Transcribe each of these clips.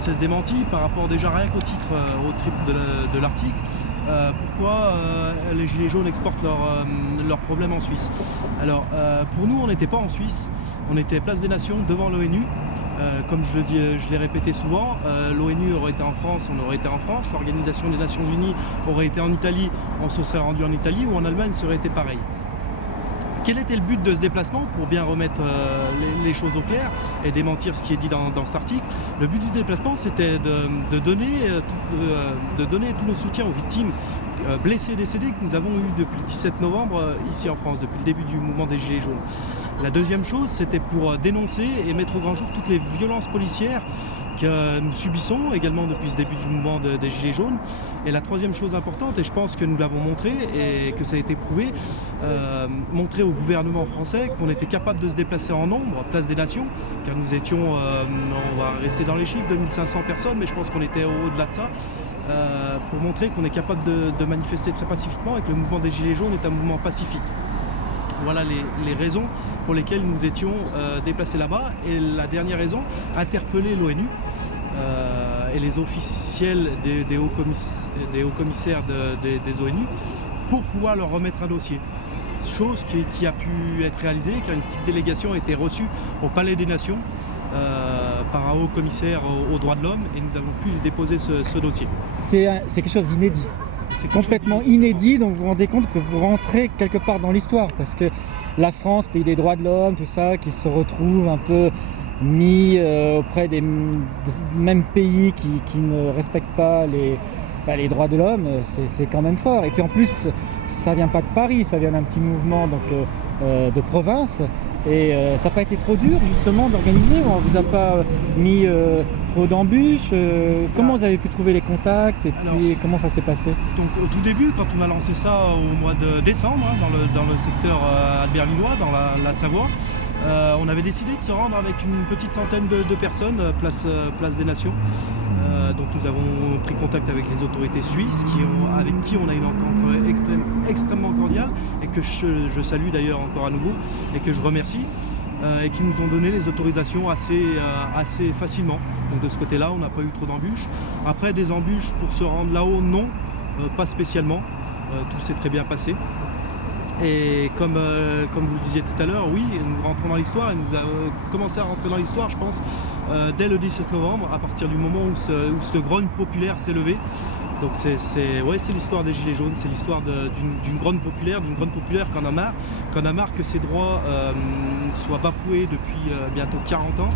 C'est démenti par rapport déjà rien qu'au titre, au trip de l'article. Pourquoi les Gilets jaunes exportent leurs problèmes en Suisse? Alors pour nous, on n'était pas en Suisse, on était place des Nations devant l'ONU. Comme je le dis, je l'ai répété souvent, l'ONU aurait été en France, on aurait été en France, l'Organisation des Nations Unies aurait été en Italie, on se serait rendu en Italie, ou en Allemagne, ça aurait été pareil. Quel était le but de ce déplacement? Pour bien remettre les choses au clair et démentir ce qui est dit dans cet article. Le but du déplacement, c'était de donner tout notre soutien aux victimes blessées et décédées que nous avons eues depuis le 17 novembre ici en France, depuis le début du mouvement des Gilets jaunes. La deuxième chose, c'était pour dénoncer et mettre au grand jour toutes les violences policières que nous subissons également depuis ce début du mouvement des Gilets jaunes. Et la troisième chose importante, et je pense que nous l'avons montré et que ça a été prouvé, montrer au gouvernement français qu'on était capable de se déplacer en nombre, place des Nations, car nous étions, on va rester dans les chiffres, 2500 personnes, mais je pense qu'on était au-delà de ça, pour montrer qu'on est capable de manifester très pacifiquement et que le mouvement des Gilets jaunes est un mouvement pacifique. Voilà les raisons pour lesquelles nous étions déplacés là-bas. Et la dernière raison, interpeller l'ONU et les officiels des hauts commissaires des ONU pour pouvoir leur remettre un dossier. Chose qui a pu être réalisée car une petite délégation a été reçue au Palais des Nations par un haut commissaire aux droits de l'homme et nous avons pu déposer ce dossier. C'est quelque chose d'inédit. C'est complètement inédit, donc vous vous rendez compte que vous rentrez quelque part dans l'histoire, parce que la France, pays des droits de l'homme, tout ça, qui se retrouve un peu mis auprès des mêmes pays qui ne respectent pas les droits de l'homme, c'est quand même fort. Et puis en plus, ça vient pas de Paris, ça vient d'un petit mouvement de province. Et ça n'a pas été trop dur justement d'organiser? On vous a pas mis trop d'embûches? Comment vous avez pu trouver les contacts et puis comment ça s'est passé? Donc au tout début, quand on a lancé ça au mois de décembre, dans le secteur Albert-Lillois, dans la Savoie, on avait décidé de se rendre avec une petite centaine de personnes, place des Nations. Donc nous avons pris contact avec les autorités suisses avec qui on a une entente extrêmement cordiale et que je salue d'ailleurs encore à nouveau et que je remercie et qui nous ont donné les autorisations assez facilement. Donc de ce côté-là, on n'a pas eu trop d'embûches. Après, des embûches pour se rendre là-haut, non, pas spécialement. Tout s'est très bien passé. Et comme vous le disiez tout à l'heure, oui, nous rentrons dans l'histoire et nous avons commencé à rentrer dans l'histoire, je pense, dès le 17 novembre, à partir du moment où cette grogne populaire s'est levée. Donc c'est l'histoire des Gilets jaunes, c'est l'histoire d'une grande populaire qui en a marre que ses droits soient bafoués depuis bientôt 40 ans,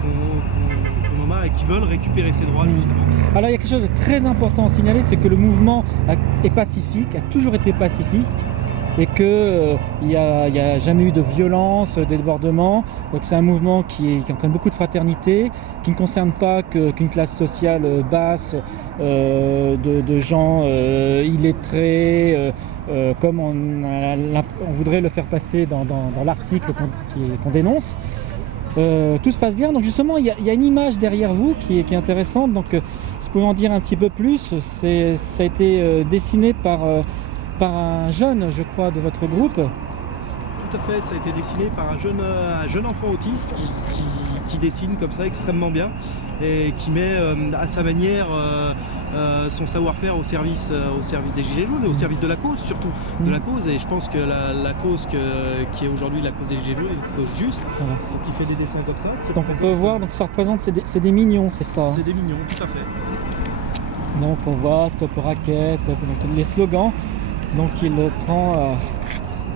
qu'on en a et qui veulent récupérer ses droits justement. Alors il y a quelque chose de très important à signaler, c'est que le mouvement est pacifique, a toujours été pacifique, et qu'il n'y a jamais eu de violence, de débordement. Donc c'est un mouvement qui entraîne beaucoup de fraternité, qui ne concerne pas qu'une classe sociale basse, de gens illettrés, comme on voudrait le faire passer dans l'article qu'on dénonce. Tout se passe bien, donc justement il y a une image derrière vous qui est intéressante, donc si vous pouvez en dire un petit peu plus, ça a été dessiné par un jeune, je crois, de votre groupe. Tout à fait, ça a été dessiné par un jeune enfant autiste qui dessine comme ça extrêmement bien et qui met à sa manière son savoir-faire au service des Gilets jaunes et au service de la cause surtout, de la cause. Et je pense que la cause qui est aujourd'hui la cause des Gilets jaunes est une cause juste. Voilà. Donc il fait des dessins comme ça. Donc on peut voir, donc ça représente, c'est des mignons, c'est ça. C'est des mignons, tout à fait. Donc on voit Stop Racket, donc les slogans. Donc il le prend.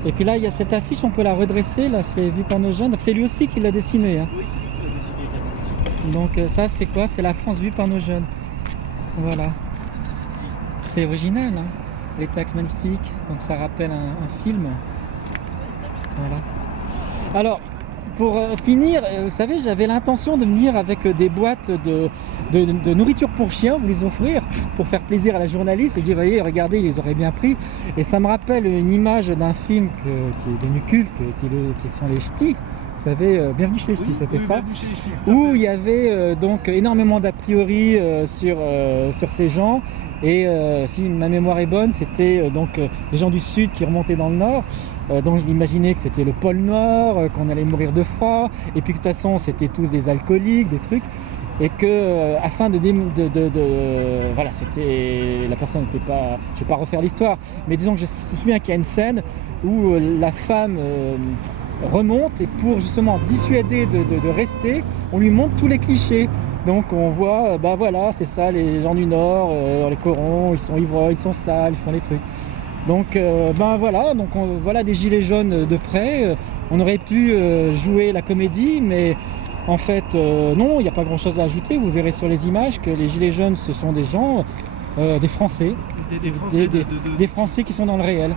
Et puis là il y a cette affiche, on peut la redresser, là c'est vu par nos jeunes. Donc c'est lui aussi qui l'a dessiné. Hein. Oui, c'est lui qui l'a dessiné également. Donc ça c'est quoi? C'est la France vue par nos jeunes. Voilà. C'est original, hein, les textes magnifiques. Donc ça rappelle un film. Voilà. Alors, pour finir, vous savez, j'avais l'intention de venir avec des boîtes de nourriture pour chiens, vous les offrir pour faire plaisir à la journaliste. Et je dis, voyez, regardez, ils les auraient bien pris. Et ça me rappelle une image d'un film qui est devenu culte, qui sont les Ch'tis. Vous savez, Bienvenue chez les Ch'tis, c'était ça. Où il y avait donc énormément d'a priori sur ces gens. Et si ma mémoire est bonne, c'était donc les gens du sud qui remontaient dans le nord. Donc j'imaginais que c'était le pôle Nord, qu'on allait mourir de froid, et puis que de toute façon c'était tous des alcooliques, des trucs, et que afin voilà, c'était, la personne n'était pas, je vais pas refaire l'histoire, mais disons que je me souviens qu'il y a une scène où la femme remonte, et pour justement dissuader de rester, on lui montre tous les clichés. Donc on voit, bah voilà, c'est ça, les gens du Nord, les corons, ils sont ivrognes, ils sont sales, ils font des trucs. Donc ben voilà, donc voilà des Gilets jaunes de près. On aurait pu jouer la comédie, mais en fait non, il n'y a pas grand chose à ajouter. Vous verrez sur les images que les Gilets jaunes, ce sont des gens, des Français. Des Français qui sont dans le réel.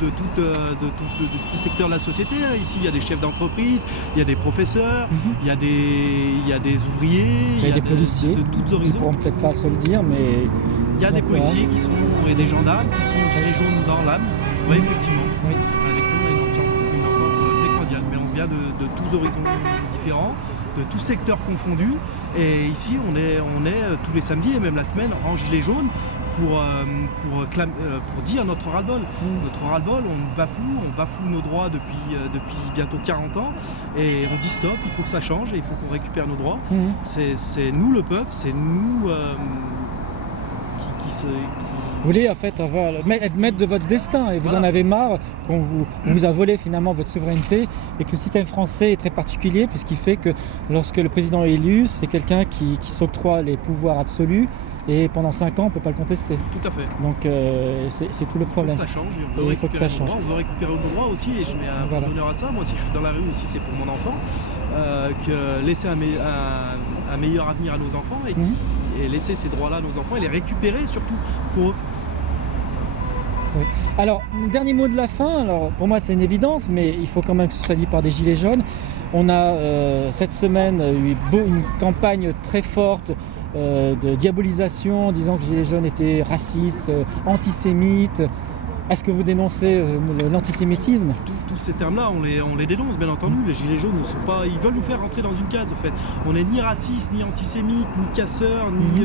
De tout secteur de la société. Ici, il y a des chefs d'entreprise, il y a des professeurs, il y a des ouvriers, il y a des policiers, de toutes horizons. Ils ne pourront peut-être pas se le dire, mais... Il y a des policiers et des gendarmes qui sont Gilets jaunes dans l'âme. Oui, effectivement. Oui. Avec nous, une entente très cordiale. Mais on vient de tous horizons différents, de tous secteurs confondus. Et ici, on est tous les samedis et même la semaine en Gilets jaunes pour dire notre ras-le-bol. Notre ras-le-bol, on bafoue nos droits depuis bientôt 40 ans et on dit stop, il faut que ça change et il faut qu'on récupère nos droits. C'est nous le peuple, c'est nous Vous voulez en fait être maître de votre destin et vous en avez marre qu'on vous a volé finalement votre souveraineté, et que le système français est très particulier puisqu'il fait que lorsque le président est élu, c'est quelqu'un qui s'octroie les pouvoirs absolus. Et pendant 5 ans, on ne peut pas le contester. Tout à fait. Donc c'est tout le problème. Il faut que ça change. On veut récupérer nos droits. On veut récupérer nos droits aussi. Et je mets un bon honneur à ça. Moi, si je suis dans la rue aussi, c'est pour mon enfant. Que laisser un meilleur avenir à nos enfants et laisser ces droits-là à nos enfants et les récupérer surtout pour eux. Oui. Alors, dernier mot de la fin. Alors, pour moi, c'est une évidence, mais il faut quand même que ce soit dit par des Gilets jaunes. On a cette semaine eu une campagne très forte de diabolisation, disant que les Gilets jaunes étaient racistes, antisémites. Est-ce que vous dénoncez l'antisémitisme? Tous ces termes-là, on les dénonce, bien entendu. Les Gilets jaunes ne sont pas, ils veulent nous faire rentrer dans une case, en fait. On n'est ni raciste, ni antisémite, ni casseur, ni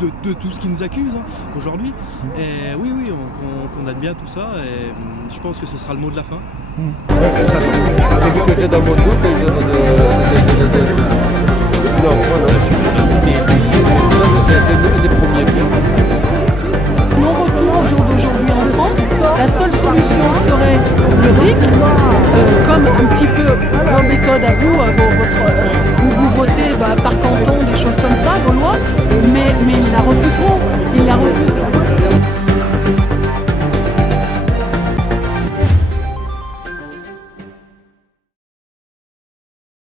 de tout ce qui nous accuse aujourd'hui. Et oui, on condamne bien tout ça, et je pense que ce sera le mot de la fin. C'est ça. J'ai vu que j'étais dans mon doute et